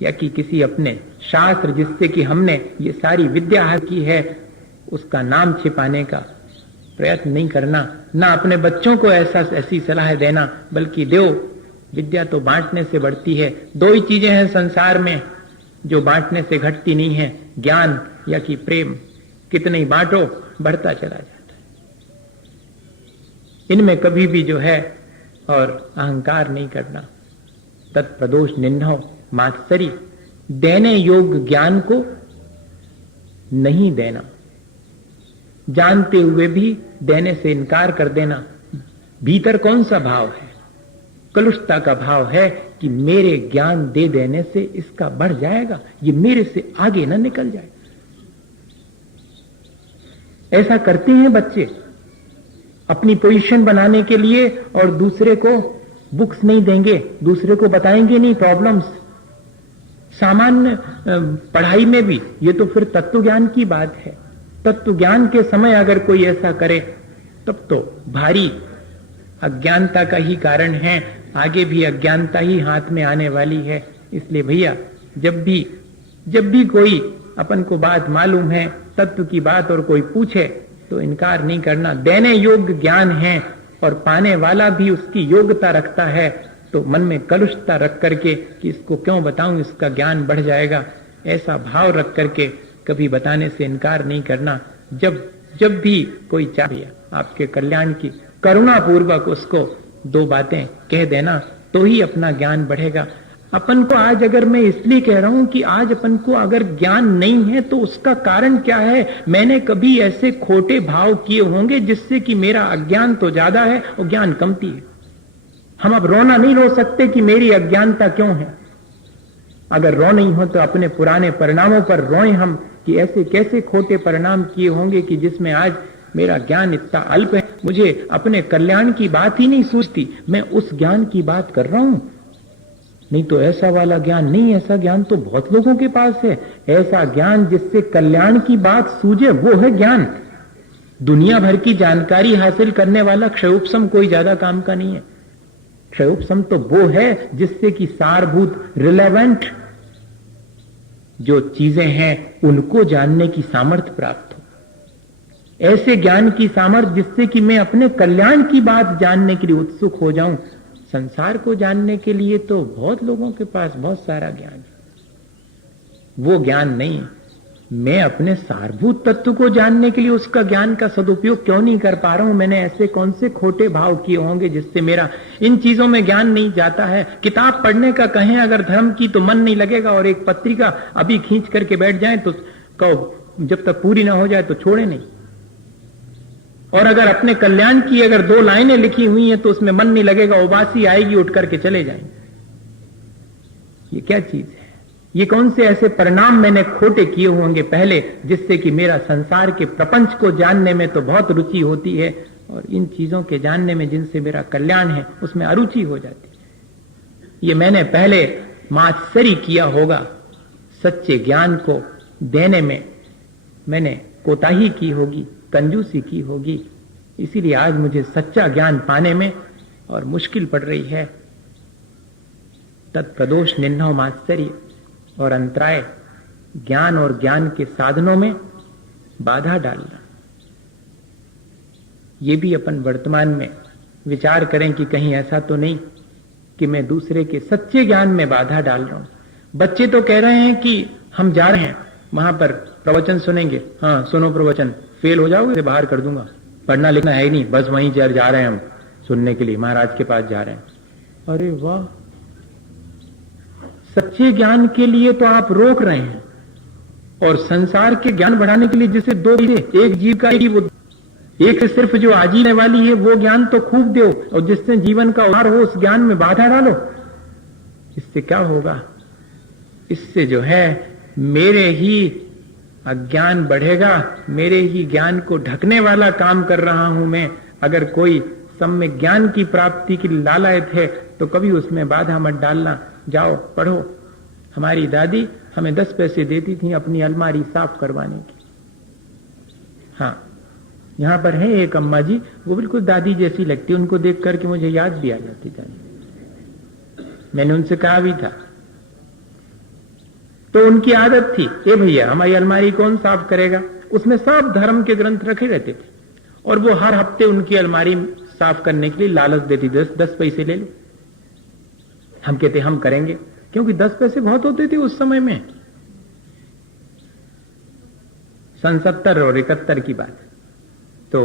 या कि किसी अपने शास्त्र जिससे कि हमने ये सारी विद्या हासिल की है, उसका नाम छिपाने का प्रयत्न नहीं करना, ना अपने बच्चों को ऐसी सलाह देना, बल्कि दो, विद्या तो बांटने से बढ़ती है। 2 ही चीजें हैं संसार में जो बांटने से घटती नहीं है, ज्ञान या कि प्रेम। कितने ही बांटो, बढ़ता चला जाता है। इनमें कभी भी जो है और अहंकार नहीं करना। तत्प्रदोष निन्हो मात्सरी, देने योग्य ज्ञान को नहीं देना, जानते हुए भी देने से इनकार कर देना। भीतर कौन सा भाव है? कलुषता का भाव है कि मेरे ज्ञान दे देने से इसका बढ़ जाएगा, ये मेरे से आगे ना निकल जाए। ऐसा करते हैं बच्चे अपनी पोजीशन बनाने के लिए, और दूसरे को बुक्स नहीं देंगे, दूसरे को बताएंगे नहीं प्रॉब्लम्स। सामान्य पढ़ाई में भी ये तो फिर तत्व ज्ञान की बात है। तत्व ज्ञान के समय अगर कोई ऐसा करे तब तो भारी अज्ञानता का ही कारण है, आगे भी अज्ञानता ही हाथ में आने वाली है। इसलिए भैया, जब भी कोई अपन को बात मालूम है, तत्व की बात, और कोई पूछे तो इनकार नहीं करना। देने योग्य ज्ञान है और पाने वाला भी उसकी योग्यता रखता है, तो मन में कलुषता रख करके कि इसको क्यों बताऊं, इसका ज्ञान बढ़ जाएगा, ऐसा भाव रख करके कभी बताने से इनकार नहीं करना। जब भी कोई चाहे आपके कल्याण की, करुणा पूर्वक उसको 2 बातें कह देना, तो ही अपना ज्ञान बढ़ेगा। अपन को आज, अगर मैं इसलिए कह रहा हूं कि आज अपन को अगर ज्ञान नहीं है तो उसका कारण क्या है? मैंने कभी ऐसे खोटे भाव किए होंगे जिससे कि मेरा अज्ञान तो ज्यादा है और ज्ञान कमती है। हम अब रोना नहीं रो सकते कि मेरी अज्ञानता क्यों है। अगर रो नहीं हो तो अपने पुराने परिणामों पर रोएं हम कि ऐसे कैसे खोटे परिणाम किए होंगे कि जिसमें आज मेरा ज्ञान इतना अल्प है, मुझे अपने कल्याण की बात ही नहीं सूझती, मैं उस ज्ञान की बात कर रहा हूं। नहीं तो ऐसा वाला ज्ञान नहीं, ऐसा ज्ञान तो बहुत लोगों के पास है। ऐसा ज्ञान जिससे कल्याण की बात सूझे, वो है ज्ञान। दुनिया भर की जानकारी हासिल करने वाला क्षयोपशम कोई ज्यादा काम का नहीं है। क्षयोपशम तो वो है जिससे कि सारभूत रिलेवेंट जो चीजें हैं उनको जानने की सामर्थ्य प्राप्त हो। ऐसे ज्ञान की सामर्थ्य जिससे कि मैं अपने कल्याण की बात जानने के लिए उत्सुक हो जाऊं। संसार को जानने के लिए तो बहुत लोगों के पास बहुत सारा ज्ञान है, वो ज्ञान नहीं। मैं अपने सारभूत तत्व को जानने के लिए उसका ज्ञान का सदुपयोग क्यों नहीं कर पा रहा हूं? मैंने ऐसे कौन से खोटे भाव किए होंगे जिससे मेरा इन चीजों में ज्ञान नहीं जाता है? किताब पढ़ने का कहें अगर धर्म की तो मन नहीं लगेगा, और एक पत्रिका अभी खींच करके बैठ जाए तो कहो जब तक पूरी ना हो जाए तो छोड़े नहीं। और अगर अपने कल्याण की अगर 2 लाइनें लिखी हुई हैं तो उसमें मन नहीं लगेगा, उबासी आएगी, उठ करके चले जाएंगे। ये क्या चीज है? ये कौन से ऐसे परिणाम मैंने खोटे किए होंगे पहले जिससे कि मेरा संसार के प्रपंच को जानने में तो बहुत रुचि होती है, और इन चीजों के जानने में जिनसे मेरा कल्याण है उसमें अरुचि हो जाती है। ये मैंने पहले मात्सरी किया होगा, सच्चे ज्ञान को देने में मैंने कोताही की होगी, कंजूसी की होगी। इसीलिए आज मुझे सच्चा ज्ञान पाने में और मुश्किल पड़ रही है। तत्प्रदोष निन्नो मात्सर्य और अंतराय, ज्ञान और ज्ञान के साधनों में बाधा डालना। ये भी अपन वर्तमान में विचार करें कि कहीं ऐसा तो नहीं कि मैं दूसरे के सच्चे ज्ञान में बाधा डाल रहा हूं। बच्चे तो कह रहे हैं कि हम जा रहे हैं वहां पर प्रवचन सुनेंगे। हाँ सुनो प्रवचन, फेल हो जाओगे बाहर कर दूंगा, पढ़ना लिखना है ही नहीं, बस वहीं जा रहे हैं हम सुनने के लिए, महाराज के पास जा रहे हैं। अरे वाह, सच्चे ज्ञान के लिए तो आप रोक रहे हैं, और संसार के ज्ञान बढ़ाने के लिए जिसे 2 चीजें, एक जीव का एक सिर्फ जो आजीने वाली है वो ज्ञान तो खूब दो, और जिससे जीवन का उद्धार हो उस ज्ञान में बाधा डालो। इससे क्या होगा? इससे जो है मेरे ही अज्ञान बढ़ेगा, मेरे ही ज्ञान को ढकने वाला काम कर रहा हूं मैं। अगर कोई सम्यक ज्ञान की प्राप्ति की लालयत है तो कभी उसमें बाधा मत डालना। जाओ पढ़ो। हमारी दादी हमें 10 पैसे देती थी अपनी अलमारी साफ करवाने की। हाँ, यहां पर है एक अम्मा जी, वो बिल्कुल दादी जैसी लगती, उनको देख करके मुझे याद भी आ जाती दादी। मैंने उनसे कहा भी था, तो उनकी आदत थी, ए भैया हमारी अलमारी कौन साफ करेगा? उसमें सब धर्म के ग्रंथ रखे रहते थे, और वो हर हफ्ते उनकी अलमारी साफ करने के लिए लालच देती, 10 पैसे ले लो। हम कहते हम करेंगे, क्योंकि 10 पैसे बहुत होते थे उस समय में। 70 और 71 की बात। तो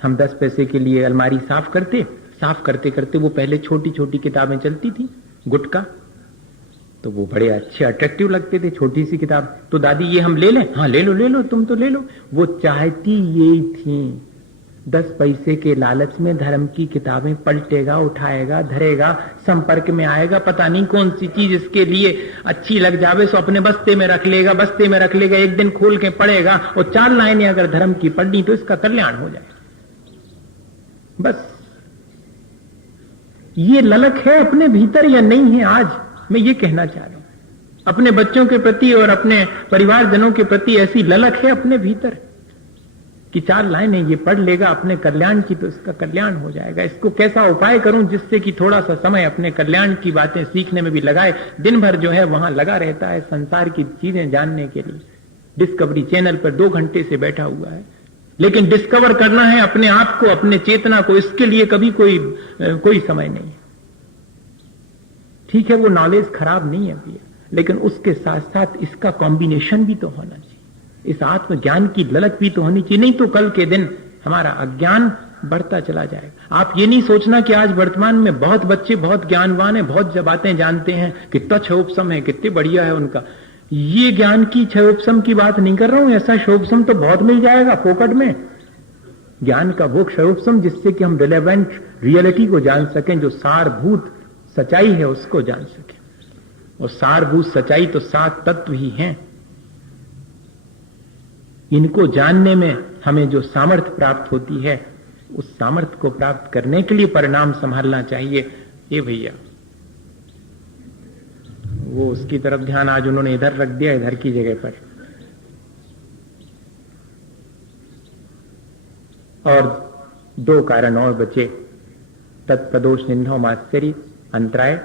हम 10 पैसे के लिए अलमारी साफ करते करते वो पहले छोटी छोटी किताबें चलती थी गुटका, तो वो बड़े अच्छे अट्रैक्टिव लगते थे, छोटी सी किताब। तो दादी ये हम ले लें? हाँ ले लो तुम तो ले लो। वो चाहती यही थी, 10 पैसे के लालच में धर्म की किताबें पलटेगा, उठाएगा, धरेगा, संपर्क में आएगा, पता नहीं कौन सी चीज इसके लिए अच्छी लग जावे सो अपने बस्ते में रख लेगा, एक दिन खोल के पढ़ेगा, और 4 लाइनें अगर धर्म की पढ़नी तो इसका कल्याण हो जाए। बस ये ललक है अपने भीतर या नहीं है? आज मैं ये कहना चाह रहा हूं, अपने बच्चों के प्रति और अपने परिवारजनों के प्रति ऐसी ललक है अपने भीतर कि 4 लाइनें ये पढ़ लेगा अपने कल्याण की तो इसका कल्याण हो जाएगा। इसको कैसा उपाय करूं जिससे कि थोड़ा सा समय अपने कल्याण की बातें सीखने में भी लगाए। दिन भर जो है वहां लगा रहता है संसार की चीजें जानने के लिए, डिस्कवरी चैनल पर 2 घंटे से बैठा हुआ है, लेकिन डिस्कवर करना है अपने आप को, अपने चेतना को, इसके लिए कभी कोई समय नहीं है। ठीक है वो नॉलेज खराब नहीं है भैया, लेकिन उसके साथ साथ इसका कॉम्बिनेशन भी तो होना चाहिए, इस आत्मज्ञान की ललक भी तो होनी चाहिए। नहीं तो कल के दिन हमारा अज्ञान बढ़ता चला जाएगा। आप ये नहीं सोचना कि आज वर्तमान में बहुत बच्चे बहुत ज्ञानवान हैं, बहुत बातें जानते हैं, कितना क्षयोपशम है, कितने बढ़िया है उनका। ये ज्ञान की क्षयोपशम की बात नहीं कर रहा हूं, ऐसा क्षयोपशम तो बहुत मिल जाएगा फोकट में। ज्ञान का वो क्षयोपशम जिससे कि हम रिलेवेंट रियलिटी को जान सकें, जो सारभूत सच्चाई है उसको जान सके। और सारभूत सच्चाई तो 7 तत्व ही हैं। इनको जानने में हमें जो सामर्थ्य प्राप्त होती है, उस सामर्थ्य को प्राप्त करने के लिए परिणाम संभालना चाहिए। ये भैया वो उसकी तरफ ध्यान आज उन्होंने इधर रख दिया, इधर की जगह पर। और दो कारण और बचे, तत्प्रदोष निंदा मात्सरी, अंतराय,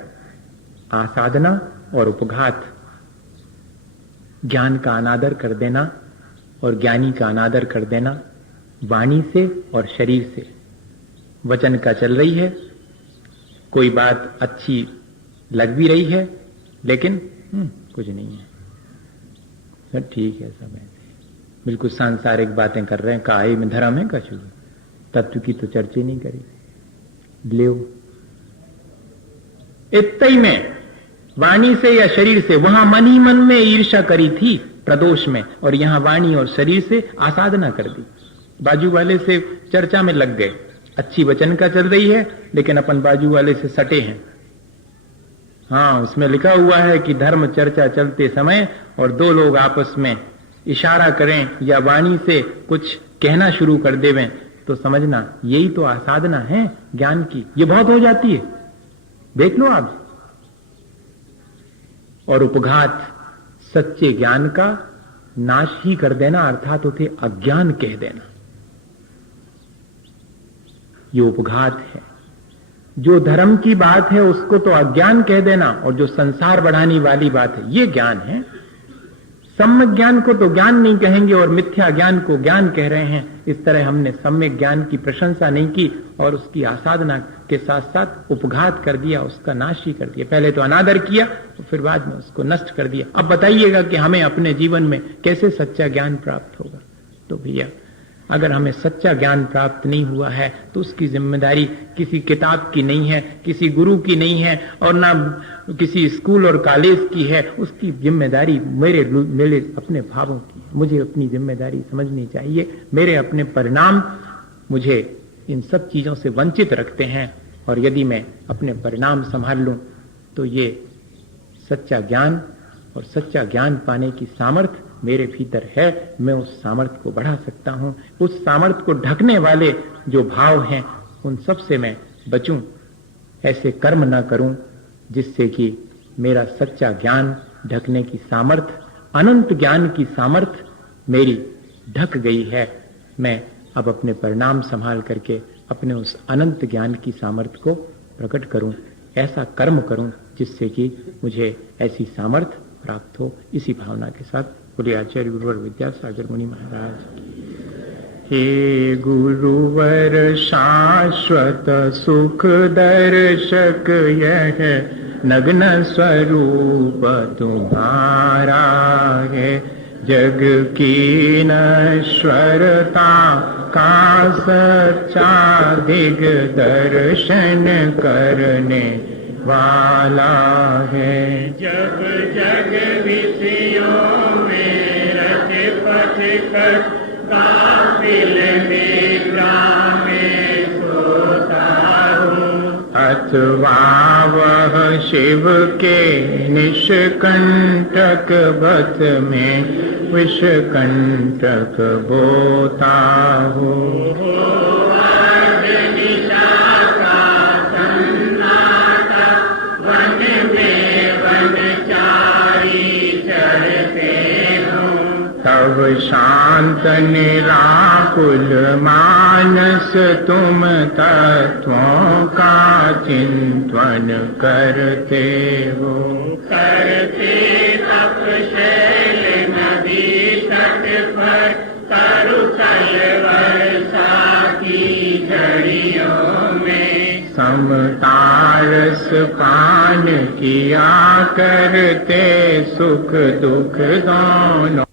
आसाधना और उपघात। ज्ञान का अनादर कर देना और ज्ञानी का अनादर कर देना, वाणी से और शरीर से। वचन का चल रही है, कोई बात अच्छी लग भी रही है, लेकिन कुछ नहीं है, सब ठीक है, सब ऐसे बिल्कुल सांसारिक बातें कर रहे हैं। काहे में धर्म है कछु, तत्व की तो चर्चा नहीं करी। ले इतने में वाणी से या शरीर से, वहां मन ही मन में ईर्ष्या करी थी प्रदोष में, और यहां वाणी और शरीर से आसाधना कर दी। बाजू वाले से चर्चा में लग गए, अच्छी वचन का चल रही है, लेकिन अपन बाजू वाले से सटे हैं। हाँ, उसमें लिखा हुआ है कि धर्म चर्चा चलते समय और दो लोग आपस में इशारा करें या वाणी से कुछ कहना शुरू कर देवें, तो समझना यही तो आसाधना है ज्ञान की। ये बहुत हो जाती है, देख लो आप। और उपघात, सच्चे ज्ञान का नाश ही कर देना, अर्थात उसे अज्ञान कह देना, ये उपघात है। जो धर्म की बात है उसको तो अज्ञान कह देना, और जो संसार बढ़ाने वाली बात है ये ज्ञान है। सम्यक ज्ञान को तो ज्ञान नहीं कहेंगे और मिथ्या ज्ञान को ज्ञान कह रहे हैं। इस तरह हमने सम्यक ज्ञान की प्रशंसा नहीं की और उसकी आसाधना के साथ साथ उपघात कर दिया, उसका नाश ही कर दिया। पहले तो अनादर किया तो फिर बाद में उसको नष्ट कर दिया। अब बताइएगा कि हमें अपने जीवन में कैसे सच्चा ज्ञान प्राप्त होगा। तो भैया, अगर हमें सच्चा ज्ञान प्राप्त नहीं हुआ है तो उसकी जिम्मेदारी किसी किताब की नहीं है, किसी गुरु की नहीं है, और ना किसी स्कूल और कॉलेज की है। उसकी जिम्मेदारी मेरे अपने भावों की है। मुझे अपनी जिम्मेदारी समझनी चाहिए। मेरे अपने परिणाम मुझे इन सब चीजों से वंचित रखते हैं, और यदि मैं अपने परिणाम संभाल लूं तो ये सच्चा ज्ञान और सच्चा ज्ञान पाने की सामर्थ्य मेरे भीतर है। मैं उस सामर्थ्य को बढ़ा सकता हूं। उस सामर्थ्य को ढकने वाले जो भाव हैं उन सब से मैं बचूं, ऐसे कर्म ना करूं जिससे कि मेरा सच्चा ज्ञान ढकने की सामर्थ्य, अनंत ज्ञान की सामर्थ्य मेरी ढक गई है। मैं अब अपने परिणाम संभाल करके अपने उस अनंत ज्ञान की सामर्थ्य को प्रकट करूं, ऐसा कर्म करूं जिससे कि मुझे ऐसी सामर्थ्य प्राप्त हो। इसी भावना के साथ बोले आचार्य गुरुवर विद्यासागर मुनि महाराज की। हे गुरुवर शाश्वत सुख दर्शक, यह नग्न स्वरूप तुम्हारा है। जग की नश्वरता का सच्चा दिग्दर्शन करने वाला है। जब जग विषयों में रचे पथिकर, काफिल निद्रा में सोता हूँ। अथवा वह शिव के निष्कंटक बत में विषकंटक बोता हूँ। तब शांत निराकुल मानस तुम तत्वों का चिंतन करते हो। करते तपशैल नदी तट पर, तरु वर्षा की झड़ियों में। समतारस पान किया करते, सुख दुख दोनों